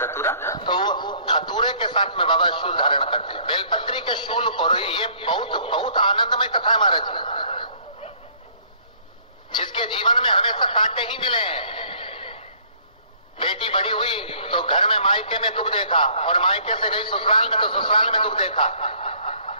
धतूरा, तो वो धतूरे के साथ में बाबा शूल धारण करते हैं। बेलपत्री के शूल को, ये बहुत बहुत आनंदमय कथा है महाराज जी, जिसके जीवन में हमेशा कांटे ही मिले हैं। बेटी बड़ी हुई तो घर में मायके में दुख देखा, और मायके से गई ससुराल में तो ससुराल में दुख देखा।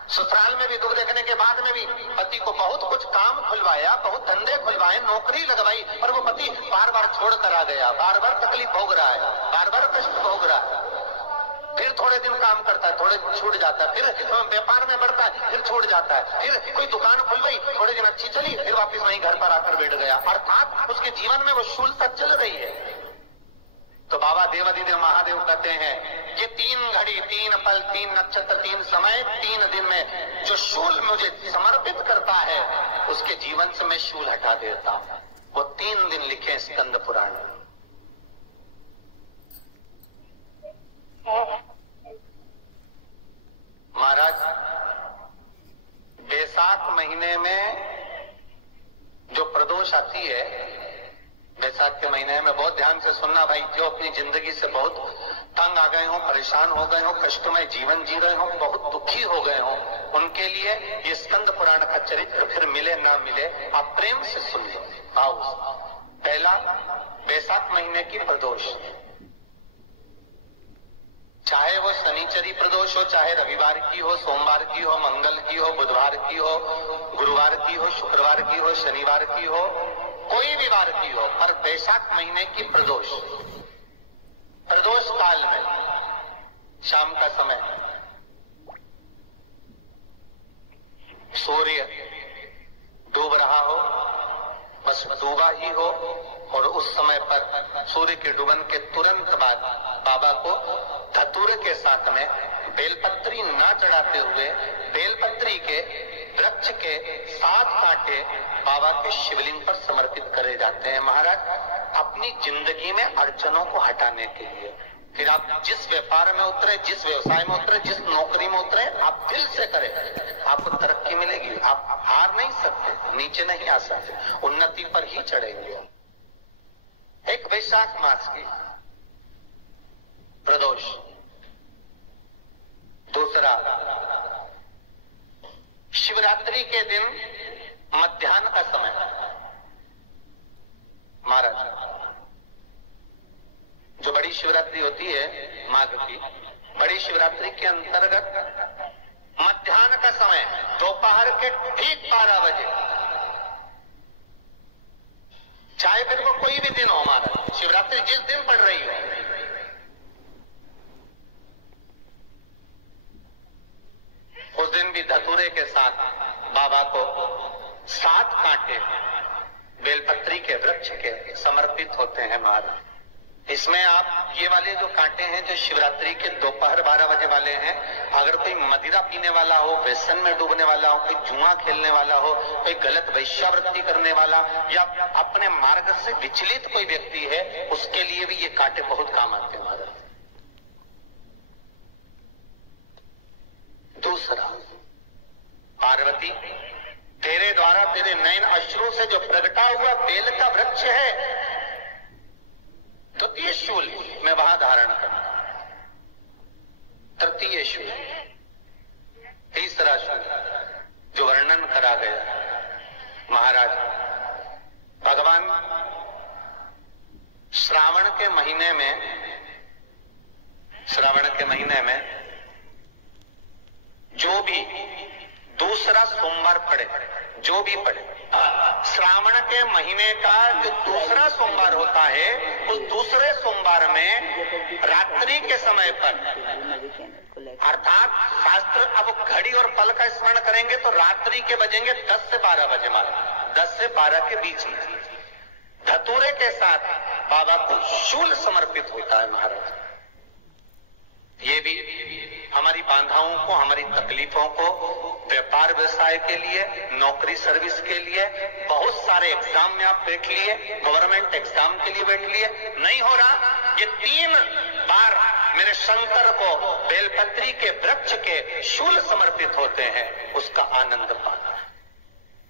ससुराल में भी दुख देखने के बाद में भी पति को बहुत कुछ काम खुलवाया, बहुत धंधे खुलवाए, नौकरी लगवाई, और वो पति बार बार छोड़ कर आ गया, बार बार तकलीफ भोग रहा है, बार बार कष्ट भोग रहा है। फिर थोड़े दिन काम करता है, थोड़े छूट जाता है, फिर व्यापार में बढ़ता है, फिर छूट जाता है, फिर कोई दुकान खुल गई, थोड़े दिन अच्छी चली, फिर वापस वहीं घर पर आकर बैठ गया। अर्थात उसके जीवन में वो शूलता चल रही है। तो बाबा देवाधिदेव महादेव कहते हैं, ये 3 घड़ी 3 पल 3 नक्षत्र 3 समय 3 दिन में जो शूल मुझे समर्पित करता है, उसके जीवन से मैं शूल हटा देता हूं। वो 3 दिन लिखे स्कंद पुराण में। महाराज, बैसाख महीने में जो प्रदोष आती है, बैसाख के महीने में बहुत ध्यान से सुनना भाई, जो अपनी जिंदगी से बहुत तंग आ गए हो, परेशान हो गए हो, कष्टमय जीवन जी रहे हो, बहुत दुखी हो गए हो, उनके लिए ये स्कंद पुराण का चरित्र फिर मिले ना मिले, आप प्रेम से सुन लो। आओ, पहला बैसाख महीने की प्रदोष, चाहे वो शनिचरी प्रदोष हो, चाहे रविवार की हो, सोमवार की हो, मंगल की हो, बुधवार की हो, गुरुवार की हो, शुक्रवार की हो, शनिवार की हो, कोई भी वार की हो, पर बैसाख महीने की प्रदोष, प्रदोष काल में शाम का समय सूर्य डूब रहा हो, बस डूबा ही हो, और उस समय पर सूर्य के डूबन के तुरंत बाद बाबा को धतूरे के साथ में बेलपत्री ना चढ़ाते हुए बेलपत्री के वृक्ष के 7 कांटे बाबा के शिवलिंग पर समर्पित करे जाते हैं महाराज, अपनी जिंदगी में अड़चनों को हटाने के लिए। फिर आप जिस व्यापार में उतरे, जिस व्यवसाय में उतरे, जिस नौकरी में उतरे, आप दिल से करें, आपको तरक्की मिलेगी। आप हार नहीं सकते, नीचे नहीं आ सकते, उन्नति पर ही चढ़ेंगे। एक वैशाख मास की प्रदोष, दूसरा शिवरात्रि के दिन मध्याह्न का समय महाराज, जो बड़ी शिवरात्रि होती है माघ की, बड़ी शिवरात्रि के अंतर्गत मध्याह्न का समय, दोपहर के ठीक 12 बजे, चाहे फिर वो कोई भी दिन हो महाराज, शिवरात्रि जिस दिन पड़ रही हो, उस दिन भी धतूरे के साथ बाबा को 7 कांटे बेलपत्री के वृक्ष के समर्पित होते हैं महाराज। इसमें आप ये वाले जो कांटे हैं, जो शिवरात्रि के दोपहर 12 बजे वाले हैं, अगर कोई मदिरा पीने वाला हो, व्यसन में डूबने वाला हो, कोई जुआ खेलने वाला हो, कोई गलत वैश्यावृत्ति करने वाला, या अपने मार्ग से विचलित कोई व्यक्ति है, उसके लिए भी ये कांटे बहुत काम आते हैं महाराज। दूसरा, पार्वती, तेरे द्वारा तेरे नयन अश्रु से जो प्रगटा हुआ बेल का वृक्ष है, द्वितीय शूल में वहां धारण करना, तृतीय शूल, तीसरा शूल जो वर्णन करा गया महाराज। भगवान श्रावण के महीने में जो भी दूसरा सोमवार पड़े, जो भी पड़े, श्रावण के महीने का जो दूसरा सोमवार होता है, उस दूसरे सोमवार में रात्रि के समय पर, अर्थात शास्त्र अब घड़ी और पल का स्मरण करेंगे तो रात्रि के बजेंगे 10 से 12 बजे महाराज, 10 से 12 के बीच में धतूरे के साथ बाबा को शूल समर्पित होता है महाराज। ये भी हमारी बाधाओं को, हमारी तकलीफों को, व्यापार व्यवसाय के लिए, नौकरी सर्विस के लिए, बहुत सारे एग्जाम में आप बैठ लिए, गवर्नमेंट एग्जाम के लिए बैठ लिए, नहीं हो रहा, ये 3 बार मेरे शंकर को बेलपत्री के वृक्ष के शूल समर्पित होते हैं, उसका आनंद पाना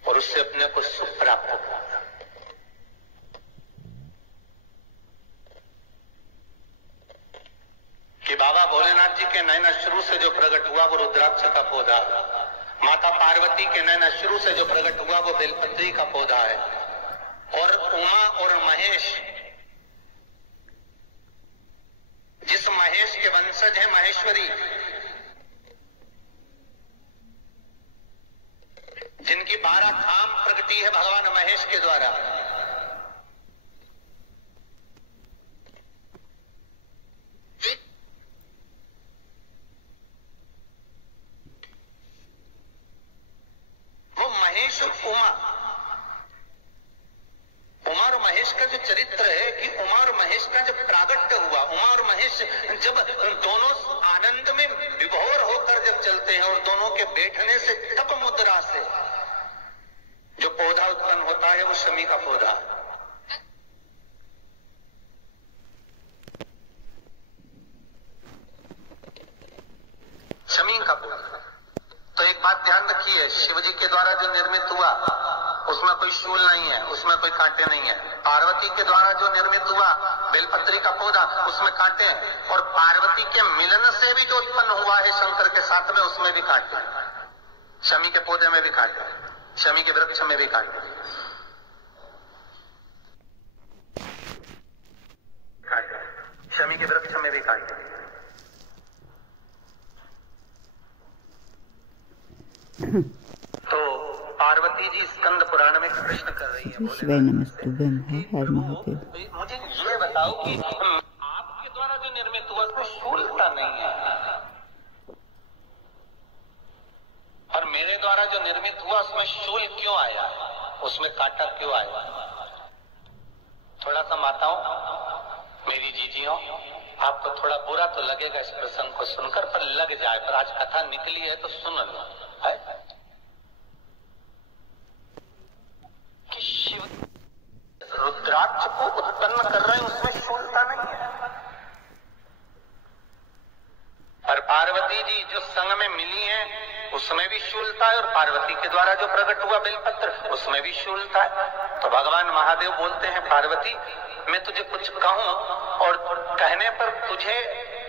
और उससे अपने को सुख प्राप्त करना। शुरू से जो प्रकट हुआ वो बेलपत्री का पौधा है। और उमा और महेश, जिस महेश के वंशज है महेश्वरी, जिनकी 12 धाम प्रगति है भगवान महेश के द्वारा, वो महेश और उमा और महेश का जो चरित्र है कि उमा और महेश का जब प्रागट्य हुआ, उमा और महेश जब दोनों आनंद में विभोर होकर जब चलते हैं और दोनों के बैठने से तप मुद्रा से जो पौधा उत्पन्न होता है वो शमी का पौधा। शमी का पौधा। तो एक बात ध्यान रखिए, शिव जी के द्वारा जो निर्मित हुआ उसमें कोई शूल नहीं है, उसमें कोई कांटे नहीं है। पार्वती के द्वारा जो निर्मित हुआ बेलपत्री का पौधा, उसमें कांटे हैं। और पार्वती के मिलन से भी जो उत्पन्न हुआ है शंकर के साथ में, उसमें भी कांटे हैं। शमी के पौधे में भी कांटे हैं, शमी के वृक्ष में भी कांटे हैं। शमी के वृक्ष में भी कांटे हैं। तो पार्वती जी स्कंद पुराण में प्रश्न कर रही है, मुझे ये बताओ कि आपके द्वारा जो निर्मित हुआ उसमें शूलता नहीं है, और मेरे द्वारा जो निर्मित हुआ उसमें शूल क्यों आया, उसमें कांटा क्यों आया? थोड़ा सा माताओं, मेरी जीजियों, आपको थोड़ा बुरा तो लगेगा इस प्रसंग को सुनकर, पर लग जाए, पर आज कथा निकली है तो सुन लो है कि शिव रुद्राक्ष को उत्पन्न कर रहे हैं, उसमें शूलता नहीं है। और पार्वती जी जो संग में मिली हैं उसमें भी शूलता है, और पार्वती के द्वारा जो प्रकट हुआ बेलपत्र उसमें भी शूलता है। तो भगवान महादेव बोलते हैं, पार्वती मैं तुझे कुछ कहूं और कहने पर तुझे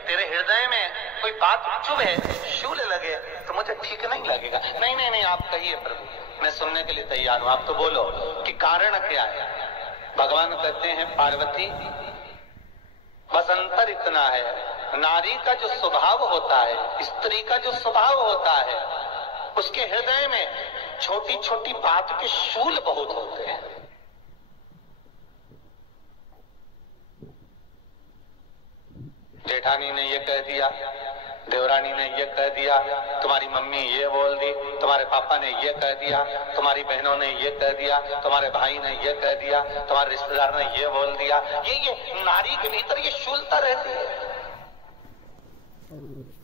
तेरे हृदय में कोई बात चुभे, शूल लगे तो मुझे ठीक नहीं लगेगा। नहीं नहीं नहीं, आप कहिए प्रभु, मैं सुनने के लिए तैयार हूं, आप तो बोलो कि कारण क्या है। भगवान कहते हैं, पार्वती बस अंतर इतना है, नारी का जो स्वभाव होता है, स्त्री का जो स्वभाव होता है, उसके हृदय में छोटी छोटी बात के शूल बहुत होते हैं। जेठानी ने ये कह दिया, देवरानी ने ये कह दिया, तुम्हारी मम्मी ये बोल दी, तुम्हारे पापा ने ये कह दिया, तुम्हारी बहनों ने ये कह दिया, तुम्हारे भाई ने ये कह दिया, तुम्हारे रिश्तेदार ने ये बोल दिया। ये नारी के भीतर ये शूलता रहती है।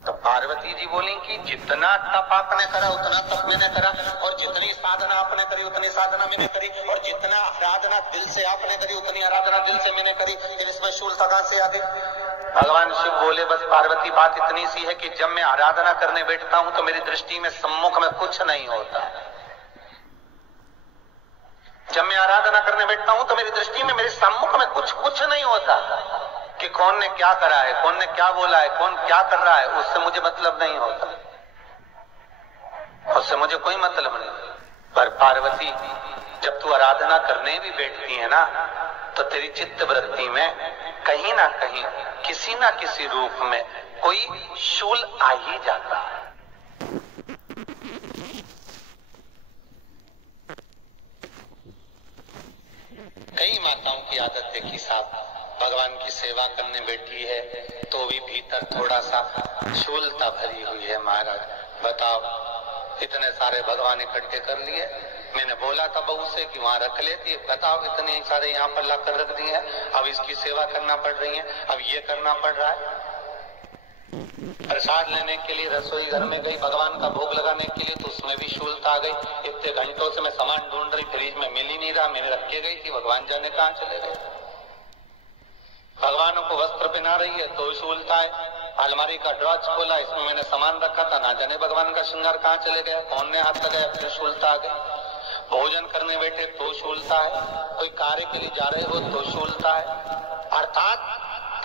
तो पार्वती जी बोली कि जितना तप आपने करा उतना तप मैंने करा, और जितनी साधना आपने करी उतनी साधना मैंने करी, और जितना आराधना दिल से आपने करी उतनी आराधना दिल से मैंने करी, फिर इसमें शूलता कहां से आ गई? भगवान शिव बोले, बस पार्वती बात इतनी सी है कि जब मैं आराधना करने बैठता हूं तो मेरी दृष्टि में सम्मुख में कुछ नहीं होता। जब मैं आराधना करने बैठता हूं तो मेरी दृष्टि में मेरे सम्मुख में कुछ नहीं होता कि कौन ने क्या करा है, कौन ने क्या बोला है, कौन क्या कर रहा है, उससे मुझे मतलब नहीं होता, उससे मुझे कोई मतलब नहीं। पर पार्वती जब तू आराधना करने भी बैठती है ना, तो तेरी चित्त वृत्ति में कहीं ना कहीं किसी ना किसी रूप में कोई शूल आ ही जाता है। कई माताओं की आदत है कि साहब भगवान की सेवा करने बैठी है तो भी भीतर थोड़ा सा शूलता भरी हुई है। महाराज बताओ, इतने सारे भगवान इकट्ठे कर लिए, मैंने बोला था बहू से कि वहां रख लेती है, बताओ इतने सारे यहाँ पर लाकर रख दिए हैं, अब इसकी सेवा करना पड़ रही है, अब ये करना पड़ रहा है। प्रसाद लेने के लिए रसोई घर में गई, भगवान का भोग लगाने के लिए, तो उसमें भी शूलता आ गई। इतने घंटों से मैं सामान ढूंढ रही, फ्रिज में मिल ही नहीं रहा, मैंने रख के गई थी, भगवान जाने कहाँ चले गए। भगवानों को वस्त्र पहना रही है तो शूलता है। अलमारी का ड्रॉज खोला, इसमें मैंने सामान रखा था, ना जाने भगवान का श्रृंगार कहाँ चले गया, कौन ने हाथ लगाया, फिर शूलता आ गई। भोजन करने बैठे तो शूलता है, कोई कार्य के लिए जा रहे हो तो शूलता है। अर्थात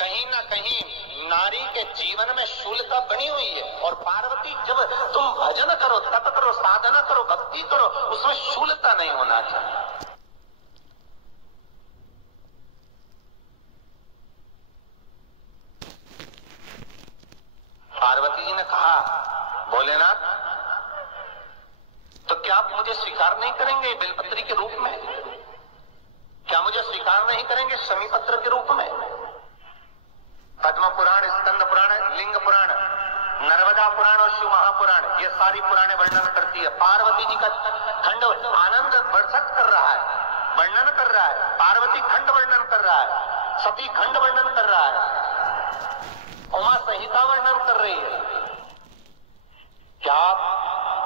कहीं ना कहीं नारी के जीवन में शूलता बनी हुई है। और पार्वती, जब तुम भजन करो, तप करो, साधना करो, भक्ति करो, उसमें शूलता नहीं होना चाहिए। पार्वती जी ने कहा, भोलेनाथ, तो क्या आप मुझे स्वीकार नहीं करेंगे बेलपत्री के रूप में? क्या मुझे स्वीकार नहीं करेंगे शमीपत्र के रूप में? पद्म पुराण, स्कंद पुराण, लिंग पुराण, नर्मदा पुराण और शिव महापुराण, ये सारी पुराणे वर्णन करती है। पार्वती जी का खंड आनंद वर्षक कर रहा है, वर्णन कर रहा है। पार्वती खंड वर्णन कर रहा है, सती खंड वर्णन कर रहा है, उमा संहिता वर्णन कर रही है। क्या आप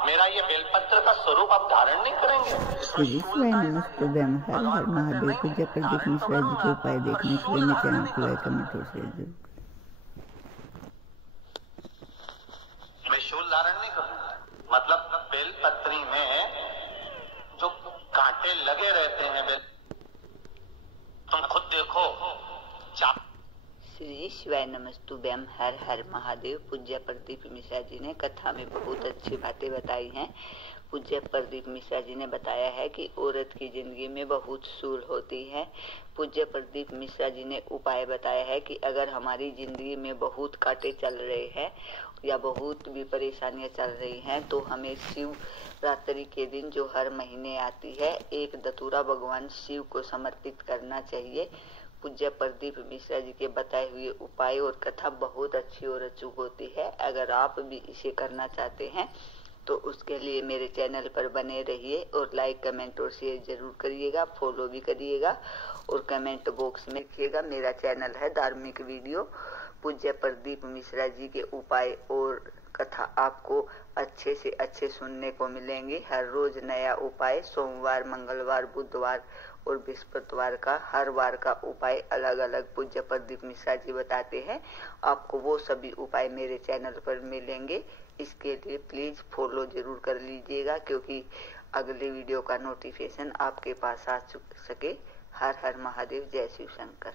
मेरा ये बेलपत्र का स्वरूप आप धारण नहीं करेंगे? श्री नमस्तुभ्यम हर हर महादेव। पूज्य प्रदीप मिश्रा जी के उपाय देखने के लिए चैनल को लाइक कमेंट और शेयर जरूर। मैं शूल धारण नहीं करूंगा, मतलब बेलपत्री में जो कांटे लगे रहते हैं, तुम खुद देखो। श्री शिवाय नमस्तुभ्यम हर हर महादेव। पूज्य प्रदीप मिश्रा जी ने कथा में बहुत अच्छी बातें बताई हैं। पूज्य प्रदीप मिश्रा जी ने बताया है कि औरत की जिंदगी में बहुत सूल होती है। पूज्य प्रदीप मिश्रा जी ने उपाय बताया है कि अगर हमारी जिंदगी में बहुत कांटे चल रहे हैं या बहुत भी परेशानियां चल रही हैं, तो हमें शिव रात्रि के दिन जो हर महीने आती है, एक धतूरा भगवान शिव को समर्पित करना चाहिए। पूज्य प्रदीप मिश्रा जी के बताए हुए उपाय और कथा बहुत अच्छी और अचूक होती है। अगर आप भी इसे करना चाहते हैं तो उसके लिए मेरे चैनल पर बने रहिए और लाइक कमेंट और शेयर जरूर करिएगा, फॉलो भी करिएगा और कमेंट बॉक्स में लिखिएगा। मेरा चैनल है धार्मिक वीडियो। पूज्य प्रदीप मिश्रा जी के उपाय और कथा आपको अच्छे से अच्छे सुनने को मिलेंगे। हर रोज नया उपाय, सोमवार, मंगलवार, बुधवार और बृहस्पतिवार का हर वार का उपाय अलग अलग पूज्य प्रदीप मिश्रा जी बताते हैं। आपको वो सभी उपाय मेरे चैनल पर मिलेंगे। इसके लिए प्लीज फॉलो जरूर कर लीजिएगा, क्योंकि अगले वीडियो का नोटिफिकेशन आपके पास आ सके। हर हर महादेव, जय शिव शंकर।